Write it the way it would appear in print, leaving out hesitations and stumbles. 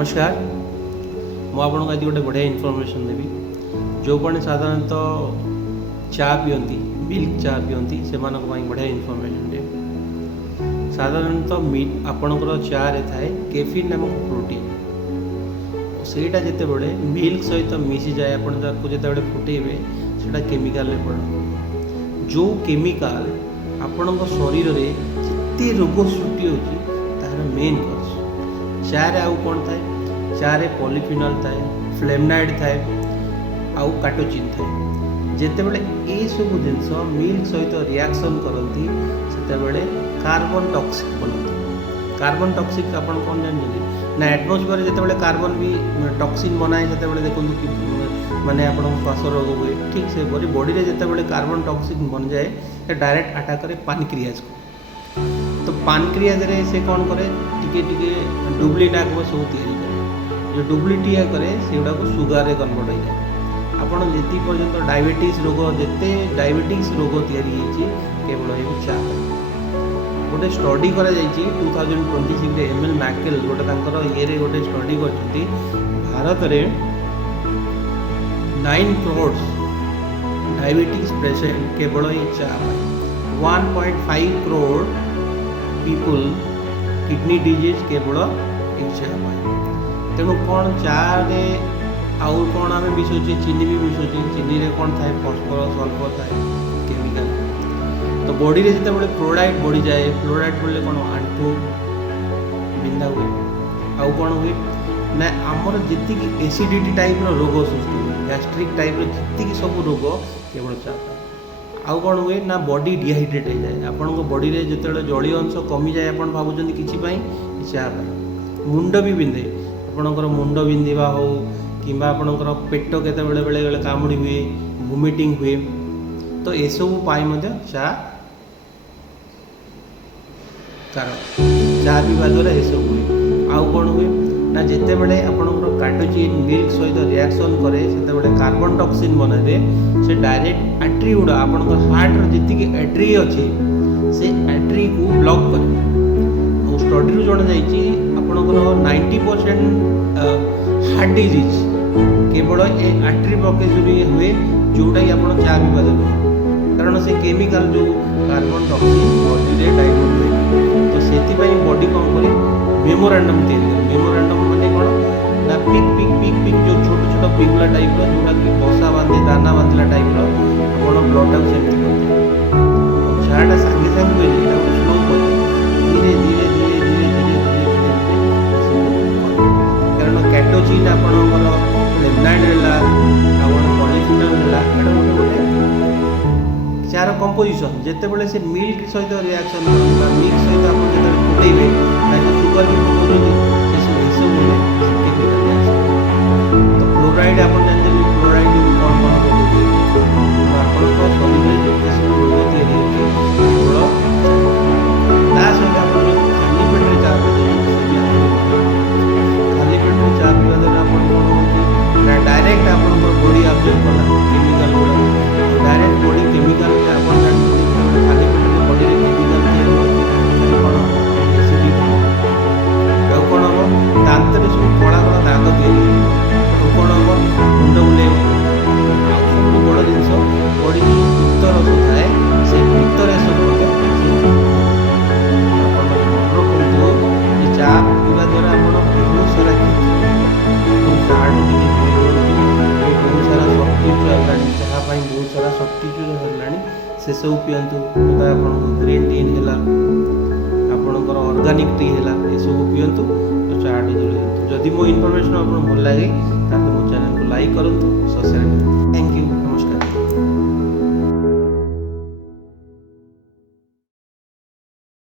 नमस्कार मु आपको आज गोटे बढ़िया इनफॉरमेशन देवी जो मैंने साधारणतः चा पियंती मिल्क चा पियंती से बढ़िया इनफॉरमेशन दे साधारणतः आपणकर चा रे थाए कैफीन नामक प्रोटीन सेटा जिते बड़े मिल्क सहित मिसी जाए आपको जिते फुटेबे से केमिकाल पड़ जो केमिकाल आपण शरीर में जिते रोग सृष्टि होती तार मेन कज चारे आउ कौन थाए चारे पॉलीफिनल थाए फ्लेवनाइड थाए आउ काटोचिन थाए जिते बड़े ये सब जिनस मिल्क सहित रिएक्शन करती से कार्बन टॉक्सिक बनती कार्बन टॉक्सिक आपन कौन जानते ना एटमोस्फियर जिते कार्बन भी टॉक्सिन बनाए से देखो कि माने आपण श्वास रोग हुए ठीक से बॉडी रे जिते कार्बन टॉक्सिक बन जाए डायरेक्ट अटैक करे पानक्रियाज को तो पानक्रियाज रे से कौन करे टिके टिके डुब्ली डाक सब तैयारी करे जो डुब्ली टिया करे से को सुगार रे कन्वर्ट हो जाए आपण जेति पर्यंत डायबिटीज रोग जिते डायबिटीज रोग तैयारी होती केवल ये चा गोटे स्टडी करा जायछि 2026 रे एमएल मैकेल गोटे तांकर ये रे गोटे स्टडी करछथि भारत रे 9 करोड़ डायबिटीज पेशेंट केवल ये चा 1.5 करोड़ पीपल किडनी डिजीज केवल चा तेणु कौन चा रे आउ कौन आम मिसुचे चीनी भी मिसुचे चीनी रे कौन थाए फॉस्फोरस सल्फर थाए केमिकल तो बॉडी रे जिते फ्लोराइड बढ़ी जाए फ्लोराइड बढ़ले कौन आंठू बिंधा हुए आउ कौन हुए ना आमर जी एसिडिटी टाइप रोग सृष्टि गैस्ट्रिक टाइप जी सब रोग केवल चा आउ कौन हुए ना बॉडी डिहाइड्रेट हो जाए आपण बॉडी रे जिते जलीय अंश कमी जाए आप भावुं कि चा मुंड भी बिंधे आपणकर मुंड बिंधा हो कि आपणकर पेट केते बेले बेले कामुड़ी हुए वोमिटिंग हुए तो ये सब चा कारण चा पीवा द्वारा ये सब हुए आउ कौन हुए ना जिते बड़े आपणकर काटोचिन मिल्क सहित रिएक्शन करे से कार्बन टॉक्सिन बनाए से डायरेक्ट आर्टरी गुड़ा आपणकर हार्ट जी आर्टरी अच्छे से आर्टरी को ब्लॉक करे स्टडी रू जना जाइए आपणकर 90% हार्ट डिजीज केवल ये आर्टरी ब्लॉकेज हुए जोटा कि आप चा पीवा देवे कारण से केमिकल जो कार्बन टॉक्सिन बॉडी रे डाइवर्ट हुए तो से बॉडी कौन करे मेमोरांडम तैयारी मेमोरांडम माने कौन ना पिक जो छोट छोट पिगुला टाइप जोटा कि बसा बांधे दाना बांधला टाइप आप ब्लड टाक सेमती करते चाटा सागे सागे हुए स्लो कर धीरे धीरे धीरे धीरे धीरे धीरे कारण कैटोचिन आपणकर लेमनाइड है पॉलीफिनल है गोटे चार कंपोजिशन जिते से मिल्क सहित रिएक्शन मिल्क सहित आप जो फुटेबे सुगर भी पकाउछथि से सब केमिकल रिएक्शन तो फ्लोराइड आप जानते फ्लोराइड कौन कौन रोग हुए आपंकर शरीर जिते सब रोग तैयारी केवल ता सहित आप खाली पेटे चा खाली पेटे चा पीवा द्वारा आप कौन हो डायरेक्ट आपंकर बॉडी अब्जर्व कला केमिकल गुड़ा डायरेक्ट बॉडी केमिकल आप खाली पेटे बॉडी केमिकल कौन एसिडिटी ଆଉ କ'ଣ ହେବ ଦାନ୍ତରେ ସବୁ କଳା କଳା ଦାଗ ତିଆରି ଆଉ କ'ଣ ହେବ ମୁଣ୍ଡ ବୁଲେଇବ ଆଉ ସବୁଠୁ ବଡ଼ ଜିନିଷ ବଡ଼ି ଯେଉଁ ପିତ୍ତ ରସ ଥାଏ ସେ ପିତ୍ତରେ ସବୁ ରଖନ୍ତୁ ଯେ ଚା ପିଇବା ଦ୍ୱାରା ଆପଣ ବହୁତ ସାରା ଚାହାଠୁ ଟିକେ ବହୁତ ସାରା ସବଷ୍ଟିଚ୍ୟୁଟ୍ ହେଲାଣି ଚାହା ପାଇଁ ବହୁତ ସାରା ସବଷ୍ଟିଚ୍ୟୁଟ୍ ହେଲାଣି ସେସବୁ ପିଅନ୍ତୁ ଆପଣଙ୍କୁ ଗ୍ରୀନ୍ ଟି ହେଲା आपणकर ऑर्गेनिक टी है ये सब पींतु तो चाटू दूर जदि मो इनफॉरमेशन आपको भल लगे तो मो चैनल को लाइक करूँ सब्सक्राइब